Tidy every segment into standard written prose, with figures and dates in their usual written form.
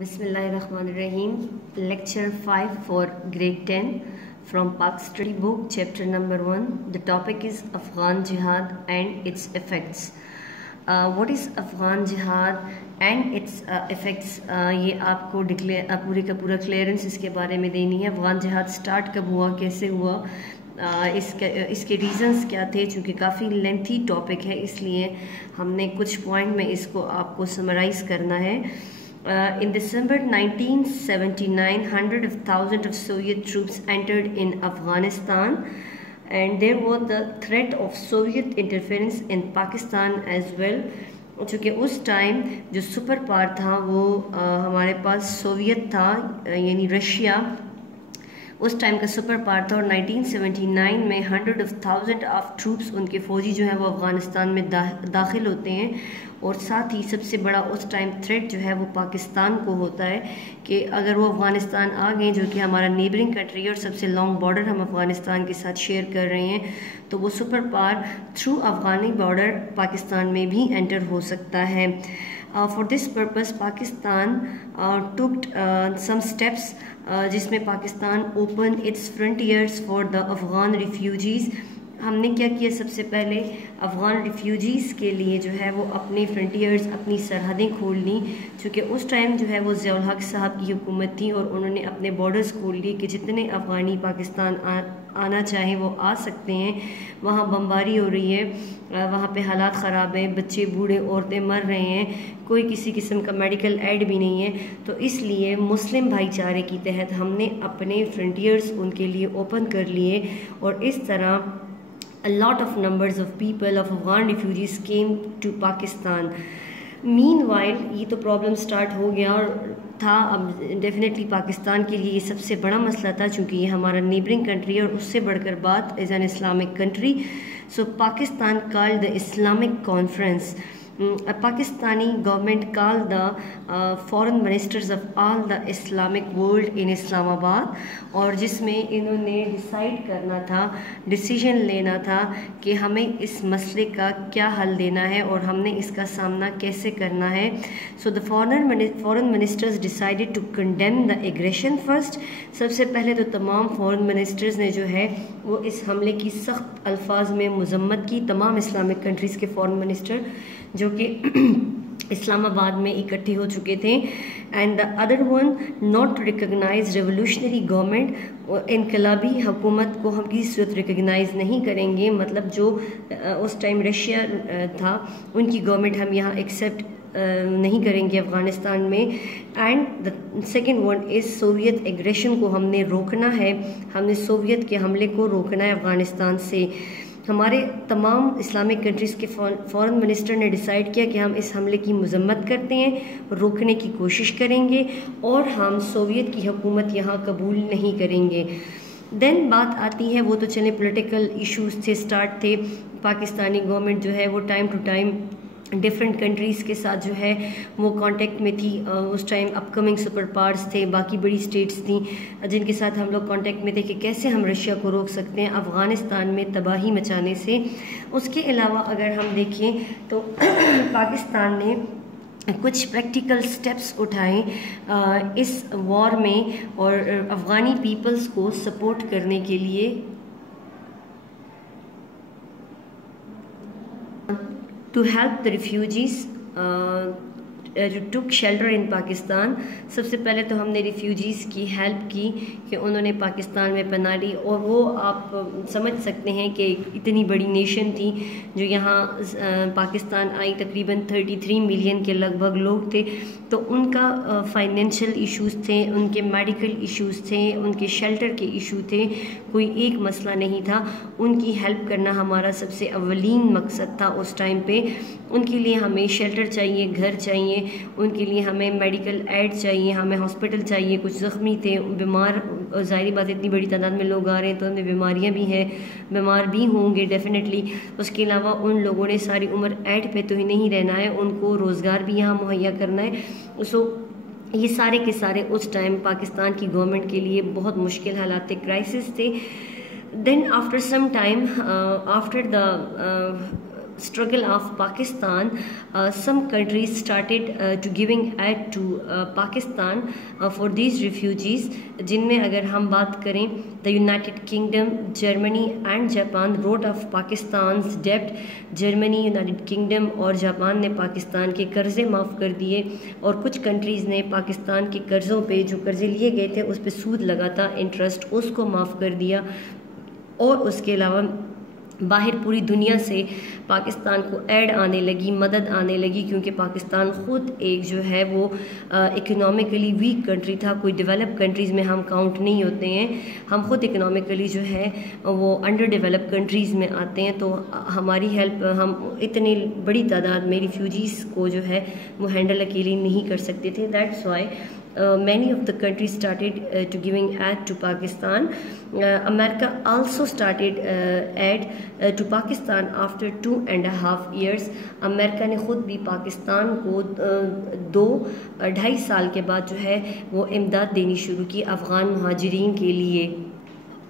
Bismillahirrahmanirrahim. Lecture 5 for grade 10 from Pak Study Book, chapter number 1. The topic is Afghan Jihad and its effects. What is Afghan Jihad and its effects? ये आपको पूरे का पूरा clearance इसके बारे में देनी है. अफगान जिहाद स्टार्ट कब हुआ, कैसे हुआ, इसके रीज़न्स क्या थे. चूँकि काफ़ी लेंथी टॉपिक है इसलिए हमने कुछ पॉइंट में इसको आपको समराइज़ करना है. In December 1979, hundreds of thousands of Soviet troops entered in Afghanistan, and there was the threat of Soviet interference in Pakistan as well. चूँकि उस टाइम जो सुपर पावर था वो हमारे पास सोवियत था, यानी रशिया उस टाइम का सुपर पावर था. और 1979 में hundreds of thousands of troops, उनके फ़ौजी जो है वो अफ़गानिस्तान में दाखिल होते हैं. और साथ ही सबसे बड़ा उस टाइम थ्रेट जो है वो पाकिस्तान को होता है कि अगर वो अफ़गानिस्तान आ गए, जो कि हमारा नेबरिंग कंट्री है और सबसे लॉन्ग बॉर्डर हम अफ़गानिस्तान के साथ शेयर कर रहे हैं, तो वो super power through Afghani border Pakistan में भी एंटर हो सकता है. For this purpose Pakistan took some steps, जिसमें Pakistan opened its frontiers for the Afghan refugees. हमने क्या किया, सबसे पहले अफ़गान रिफ्यूजीज़ के लिए जो है वो अपने फ्रंटियर्स, अपनी सरहदें खोल ली. चूँकि उस टाइम जो है वो ज़िया उल हक़ साहब की हुकूमत थी और उन्होंने अपने बॉर्डर्स खोल लिए कि जितने अफ़गानी पाकिस्तान आना चाहें वो आ सकते हैं. वहाँ बमबारी हो रही है, वहाँ पे हालात ख़राब हैं, बच्चे बूढ़े औरतें मर रहे हैं, कोई किसी किस्म का मेडिकल एड भी नहीं है. तो इसलिए मुस्लिम भाईचारे की तहत हमने अपने फ्रंटियर्स उनके लिए ओपन कर लिए. और इस तरह a lot of numbers of people of Afghan refugees came to Pakistan. Meanwhile ये तो प्रॉब्लम स्टार्ट हो गया और था. अब डेफिनेटली पाकिस्तान के लिए ये सबसे बड़ा मसला था, चूँकि ये हमारा नेबरिंग कंट्री है और उससे बढ़कर बात is an Islamic country. So Pakistan called the Islamic conference. Pakistani government called the foreign ministers of all the Islamic world in Islamabad, और जिसमें इन्होंने डिसाइड करना था, डिसीजन लेना था कि हमें इस मसले का क्या हल देना है और हमने इसका सामना कैसे करना है. So the foreign ministers decided to condemn the aggression first. सबसे पहले तो तमाम फॉरेन मिनिस्टर्स ने जो है वो इस हमले की सख्त अल्फाज में मजम्मत की. तमाम इस्लामिक कंट्रीज़ के फॉरेन मिनिस्टर जो कि इस्लामाबाद में इकट्ठे हो चुके थे. And the other one not recognise revolutionary government. इनकलाबी हुकूमत को हम किसी सूरत रिकग्नाइज़ नहीं करेंगे, मतलब जो उस टाइम रशिया था उनकी गवर्नमेंट हम यहाँ एक्सेप्ट नहीं करेंगे अफ़गानिस्तान में. And the second one is Soviet aggression को हमने रोकना है, हमने सोवियत के हमले को रोकना है अफ़गानिस्तान से. हमारे तमाम इस्लामिक कंट्रीज़ के फॉरेन मिनिस्टर ने डिसाइड किया कि हम इस हमले की मजम्मत करते हैं, रोकने की कोशिश करेंगे और हम सोवियत की हुकूमत यहाँ कबूल नहीं करेंगे. देन बात आती है, वो तो चले पॉलिटिकल इश्यूज़ थे, स्टार्ट थे. पाकिस्तानी गवर्नमेंट जो है वो time to time different countries के साथ जो है वो कांटेक्ट में थी. उस टाइम अपकमिंग सुपर पावर्स थे, बाकी बड़ी स्टेट्स थी जिनके साथ हम लोग कांटेक्ट में थे कि कैसे हम रशिया को रोक सकते हैं अफ़गानिस्तान में तबाही मचाने से. उसके अलावा अगर हम देखें तो पाकिस्तान ने कुछ प्रैक्टिकल स्टेप्स उठाए इस वॉर में और अफ़गानी पीपल्स को सपोर्ट करने के लिए. To help the refugees who took shelter in Pakistan. सबसे पहले तो हमने रिफ्यूजीज़ की हेल्प की कि उन्होंने पाकिस्तान में पनाह ली. और वो आप समझ सकते हैं कि इतनी बड़ी नेशन थी जो यहाँ पाकिस्तान आई, तकरीबन 33 मिलियन के लगभग लोग थे. तो उनका फाइनेंशियल इश्यूज़ थे, उनके मेडिकल इश्यूज़ थे, उनके शेल्टर के इशू थे, कोई एक मसला नहीं था. उनकी हेल्प करना हमारा सबसे अव्वलीन मकसद था उस टाइम पे. उनके लिए हमें शेल्टर चाहिए, घर चाहिए, उनके लिए हमें मेडिकल एड चाहिए, हमें हॉस्पिटल चाहिए. कुछ ज़ख्मी थे, बीमार, ज़ाहिरी बात इतनी बड़ी तादाद में लोग आ रहे हैं तो उनमें बीमारियां भी हैं, बीमार भी होंगे डेफिनेटली. उसके अलावा उन लोगों ने सारी उम्र एड पे तो ही नहीं रहना है, उनको रोज़गार भी यहाँ मुहैया करना है. सो ये सारे के सारे उस टाइम पाकिस्तान की गवर्नमेंट के लिए बहुत मुश्किल हालात थे, क्राइसिस थे. Then after some time after the struggle of Pakistan, some countries started to giving aid to Pakistan for these refugees, जिनमें अगर हम बात करें the United Kingdom, Germany and Japan wrote off Pakistan's debt. Germany, United Kingdom और Japan ने पाकिस्तान के कर्ज़े माफ़ कर दिए, और कुछ कंट्रीज़ ने पाकिस्तान के कर्ज़ों पे जो कर्ज़े लिए गए थे उस पे सूद लगा था, इंटरेस्ट, उसको माफ़ कर दिया। और उसके अलावा बाहर पूरी दुनिया से पाकिस्तान को ऐड आने लगी, मदद आने लगी, क्योंकि पाकिस्तान ख़ुद एक जो है वो इकोनॉमिकली वीक कंट्री था। कोई डेवलप कंट्रीज़ में हम काउंट नहीं होते हैं, हम ख़ुद इकोनॉमिकली जो है वो अंडर डेवलप कंट्रीज़ में आते हैं। तो हमारी हेल्प, हम इतनी बड़ी तादाद में रिफ्यूजीज़ को जो है वो हैंडल अकेले नहीं कर सकते थे। That's why many of the countries started to giving aid to Pakistan. America also started aid to Pakistan after 2.5 years. America ने ख़ुद भी पाकिस्तान को 2-2.5 साल के बाद जो है वो इमदाद देनी शुरू की अफ़गान मुहाजिरीन के लिए।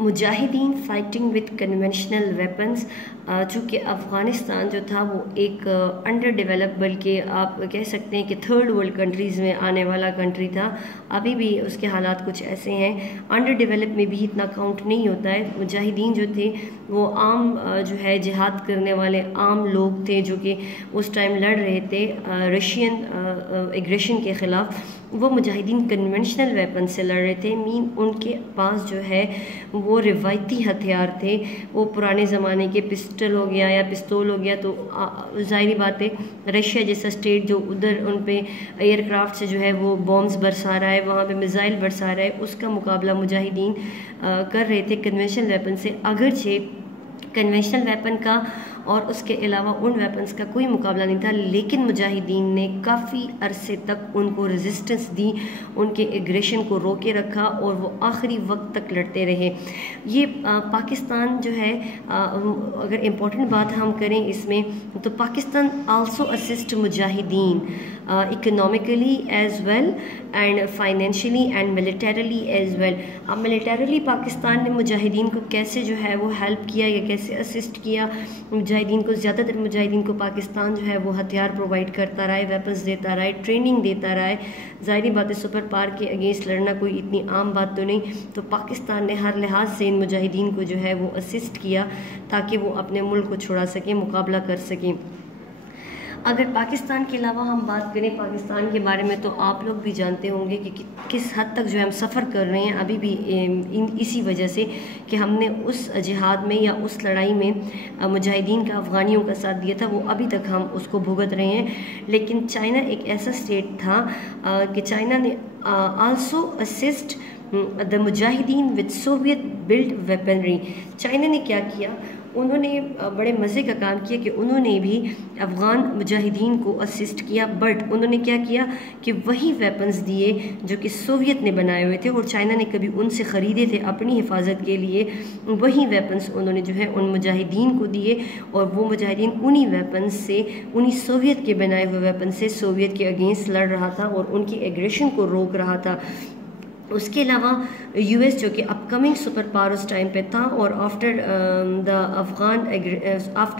Mujahideen fighting with conventional weapons, चूँकि अफ़गानिस्तान जो था वो एक अंडर डेवलप, बल्कि आप कह सकते हैं कि थर्ड वर्ल्ड कंट्रीज़ में आने वाला कंट्री था। अभी भी उसके हालात कुछ ऐसे हैं, अंडर डेवलप में भी इतना काउंट नहीं होता है। मुजाहिदीन जो थे वो आम जो है जिहाद करने वाले आम लोग थे जो कि उस टाइम लड़ रहे थे रशियन एग्रेशन के ख़िलाफ़। वो मुजाहिदीन कन्वेंशनल वेपन से लड़ रहे थे, मीन उनके पास जो है वो रिवायती हथियार थे, वो पुराने ज़माने के पिस्टल हो गया या पिस्तौल हो गया। तो ज़ाहिरी बात है रशिया जैसा स्टेट जो उधर उन पे एयरक्राफ्ट से जो है वो बॉम्ब्स बरसा रहा है, वहाँ पे मिसाइल बरसा रहा है, उसका मुकाबला मुजाहिदीन कर रहे थे कन्वेंशनल वेपन से। अगरचे कन्वेंशनल वेपन का और उसके अलावा उन वेपन्स का कोई मुकाबला नहीं था, लेकिन मुजाहिदीन ने काफ़ी अरसे तक उनको रेजिस्टेंस दी, उनके एग्रेशन को रोके रखा और वो आखिरी वक्त तक लड़ते रहे। ये पाकिस्तान जो है अगर इम्पोर्टेंट बात हम करें इसमें, तो पाकिस्तान आल्सो असिस्ट मुजाहिदीन economically as well and financially and militarily as well. अब मिलिटरीली पाकिस्तान ने मुजाहिदीन को कैसे जो है वो हेल्प किया या कैसे असिस्ट किया, मुजाहिदीन को ज़्यादातर मुजाहिदीन को पाकिस्तान जो है वो हथियार प्रोवाइड करता रहा है, वेपन्स देता रहा है, ट्रेनिंग देता रहा है। ज़ाहिरी बात है सुपर पावर के अगेंस्ट लड़ना कोई इतनी आम बात तो नहीं, तो पाकिस्तान ने हर लिहाज से इन मुजाहिदीन को जो है वो असिस्ट किया ताकि वो अपने मुल्क को छुड़ा सकें, मुकाबला कर सकें। अगर पाकिस्तान के अलावा हम बात करें पाकिस्तान के बारे में, तो आप लोग भी जानते होंगे कि किस हद तक जो है हम सफ़र कर रहे हैं अभी भी इसी वजह से कि हमने उस जिहाद में या उस लड़ाई में मुजाहिदीन का अफ़गानियों का साथ दिया था, वो अभी तक हम उसको भुगत रहे हैं। लेकिन चाइना एक ऐसा स्टेट था कि चाइना ने also assist the Mujahideen with Soviet build weaponry. China ने क्या किया, उन्होंने बड़े मज़े का काम किया कि उन्होंने भी अफ़गान मुजाहिदीन को असिस्ट किया, बट उन्होंने क्या किया कि वही वेपन्स दिए जो कि सोवियत ने बनाए हुए थे और चाइना ने कभी उनसे ख़रीदे थे अपनी हिफाजत के लिए। वही वेपन्स उन्होंने जो है उन मुजाहिदीन को दिए और वो मुजाहिदीन उन्हीं वेपन्स से, उन्हीं सोवियत के बनाए हुए वेपन से सोवियत के अगेंस्ट लड़ रहा था और उनकी एग्रेशन को रोक रहा था। उसके अलावा यूएस जो कि अपकमिंग सुपर पावर उस टाइम पे था, और after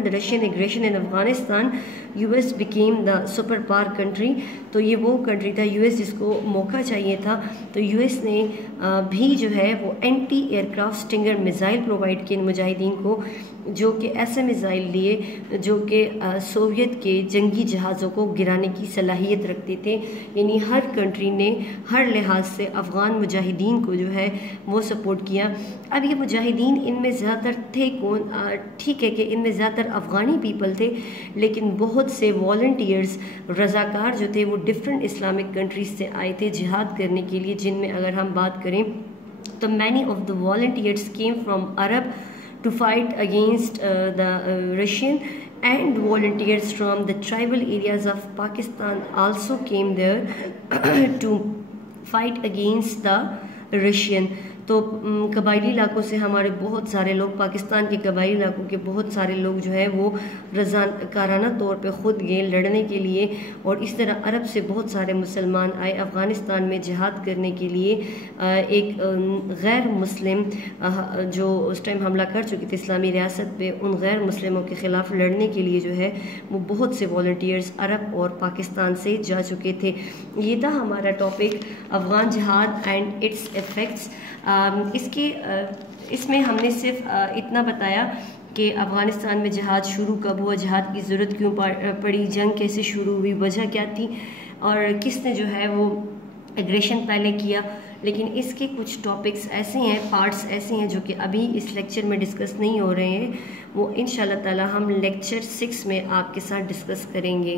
the Russian aggression in Afghanistan US became the super power country. तो ये वो कंट्री था यूएस जिसको मौका चाहिए था, तो यूएस ने भी जो है वो anti aircraft stinger missile provide किए मुजाहिदीन को, जो कि ऐसे मिसाइल लिए जो कि सोवियत के जंगी जहाज़ों को गिराने की सलाहियत रखते थे। यानी हर कंट्री ने हर लिहाज से अफ़गान मुजाहिदीन को जो है वो सपोर्ट किया। अब ये मुजाहिदीन इनमें ज़्यादातर थे कौन, ठीक है कि इनमें ज़्यादातर अफ़गानी पीपल थे, लेकिन बहुत से वॉलंटियर्स रज़ाकार जो थे वो डिफरेंट इस्लामिक कंट्रीज से आए थे जिहाद करने के लिए, जिनमें अगर हम बात करें तो many of the volunteers came from Arab to fight against the Russian, and volunteers from the tribal areas of Pakistan also came there to fight against the Russian. تو قبائلی علاقوں سے ہمارے بہت سارے لوگ، پاکستان کے قبائلی علاقوں کے بہت سارے لوگ جو ہے وہ رضاکارانہ طور پہ خود گئے لڑنے کے لیے، اور اس طرح عرب سے بہت سارے مسلمان آئے افغانستان میں جہاد کرنے کے لیے۔ ایک غیر مسلم جو اس ٹائم حملہ کر چکے تھے اسلامی ریاست پہ، ان غیر مسلموں کے خلاف لڑنے کے لیے جو ہے وہ بہت سے والنٹیئرز عرب اور پاکستان سے جا چکے تھے۔ یہ تھا ہمارا ٹاپک افغان جہاد اینڈ اٹس ایفیکٹس۔ اس میں ہم نے صرف اتنا بتایا کہ افغانستان میں جہاد شروع کب ہوا، جہاد کی ضرورت کیوں پڑی، جنگ کیسے شروع ہوئی، وجہ کیا تھی، اور کس نے جو ہے وہ ایگریشن پہلے کیا۔ لیکن اس کے کچھ ٹاپکس ایسے ہیں، پارٹس ایسے ہیں جو کہ ابھی اس لیکچر میں ڈسکس نہیں ہو رہے ہیں، وہ انشاءاللہ تعالی ہم لیکچر 6 میں آپ کے ساتھ ڈسکس کریں گے۔